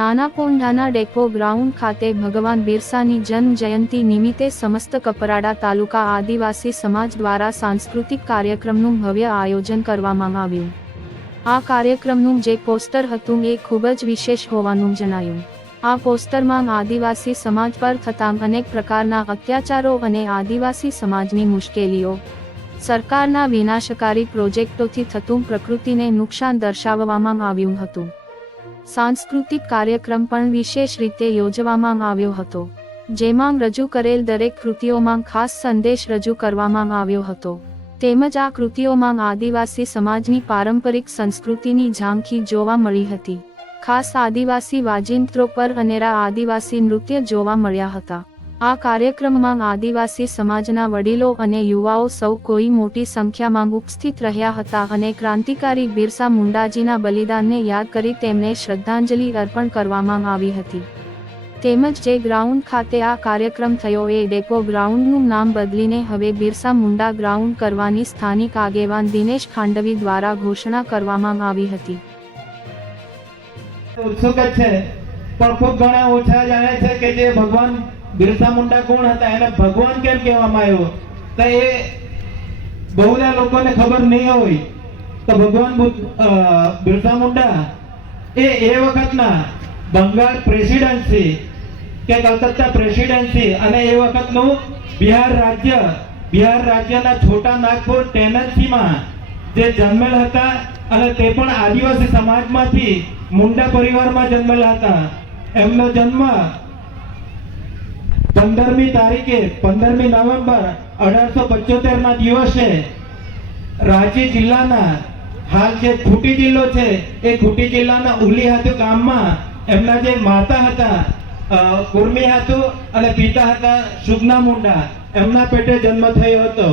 નાનાપોંઢાના depot ground ખાતે ભગવાન બિરસાની જન્મ જયંતિ નિમિત્તે સમસ્ત કપરાડા તાલુકા આદિવાસી સમાજ દ્વારા સાંસ્કૃતિક કાર્યક્રમનું ભવ્ય આયોજન કરવામાં આવ્યું। આ કાર્યક્રમનું જે પોસ્ટર હતું એ ખૂબ જ વિશેષ હોવાનું જણાયું। આ પોસ્ટરમાં આદિવાસી સમાજ પર થતા અનેક પ્રકારના અત્યાચારો અને આદિવાસી સમાજની મુશ્કેલીઓ, સરકારના વિનાશકારી પ્રોજેક્ટોથી થતું પ્રકૃતિને નુકસાન દર્શાવવામાં આવ્યું હતું। सांस्कृतिक कार्यक्रम पण विशेष रीते योजवामां आव्यो हतो, जेमां रजू करेल दरेक कृतिओमां खास संदेश रजू करवामां आव्यो हतो। तेमज आ कृतिओमां आदिवासी समाजनी पारंपरिक संस्कृतिनी झांकी जोवा मळी हती। खास आदिवासी वाजिंत्रो पर अनेरा आदिवासी नृत्य जोवा मळ्या हता। आ कार्यक्रममां आदिवासी समाजना वडीलो अने युवाओ सौ कोई मोटी संख्यामां उपस्थित रह्या हता अने क्रांतिकारी बिरसा मुंडाजीना बलिदानने याद करी तेमने श्रद्धांजलि अर्पण करवामां आवी हती। तेमज जे ग्राउंड खाते आ कार्यक्रम थयो ए डेपो ग्राउंडनुं नाम बदलीने हवे बिरसा मुंडा ग्राउंड करवानी स्थानिक आगेवान दिनेश खांडवी द्वारा घोषणा करवामां आवी हती। उत्सुक छे पण खूब घणा ओछा जाणे छे के जे भगवान बिरसा मुंडा कोण हता, एने भगवान केम कहेवामां आव्यो, तो ए बहुधा लोकोने खबर नहीं होय। तो भगवान बिरसा मुंडा ए वखतना बंगाल प्रेसिडेंसी के कलकत्ता प्रेसिडेंसी अने ए वखतनु बिहार राज्यना छोटा नागपुर टेनेसी में जे जन्मेल हता अने ते पण आदिवासी समाजमांथी मुंडा परिवारमां जन्मेला हता। एमनो जन्म 15મી તારીખે 15મી નવેમ્બર 1875 ના દિવસે રાંચી જિલ્લાના હાલ જે ખૂટી જિલ્લો છે એ ખૂટી જિલ્લાના ઉલીહાતુ ગામમાં એમના જે માતા હતા કુર્મી હાતુ અને પિતા હતા સુગના મુંડા, એમના પેટે જન્મ થયો હતો।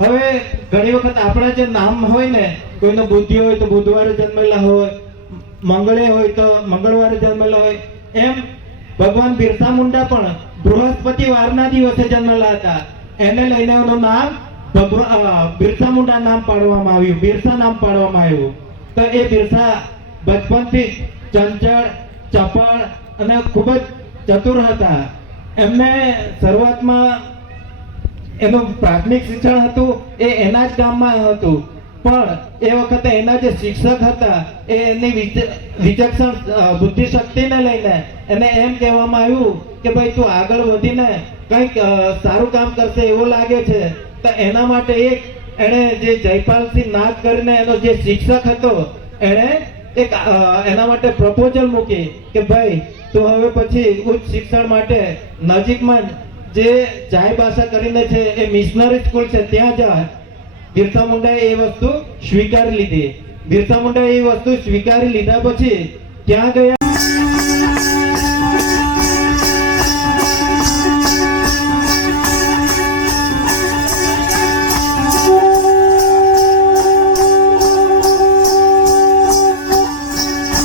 હવે ઘણી વખત આપણા જે નામ હોય ને, કોઈનો બુદ્ધિ હોય તો બુધવારે જન્મેલા હોય, મંગળે હોય તો મંગળવારે જન્મેલા હોય, એમ ભગવાન બિરસા મુંડા પણ બૃહસ્પતિવારના દિવસે જન્મેલા હતા। એને લઈને એનું નામ બિરસા મુંડા નામ પાડવામાં આવ્યું, બિરસા નામ પાડવામાં આવ્યું। તો એ બિરસા બચપનથી ચંચળ, ચપળ અને ખૂબ જ ચતુર હતા। એમને શરૂઆતમાં એનું પ્રાથમિક શિક્ષણ હતું એ એના જ ગામમાં હતું, પણ એ વખતે એના જે શિક્ષક હતા એ એની વિચક્ષણ બુદ્ધિ શક્તિને લઈને એને એમ કહેવામાં આવ્યું કે ભાઈ તું આગળ વધીને કંઈક સારું કામ કરશે એવું લાગે છે। તો એના માટે એણે જે જયપાલસિંહ નાગ કરીને એનો જે શિક્ષક હતો એણે એક એના માટે પ્રપોઝલ મૂકી કે ભાઈ તું હવે પછી ઉચ્ચ શિક્ષણ માટે નજીકમાં જે જાય ભાષા કરીને છે એ મિશનરી સ્કૂલ છે ત્યાં જા। બિરસા મુંડાએ એ વસ્તુ સ્વીકારી લીધી। બિરસા મુંડાએ એ વસ્તુ સ્વીકારી લીધા પછી ત્યાં ગયા।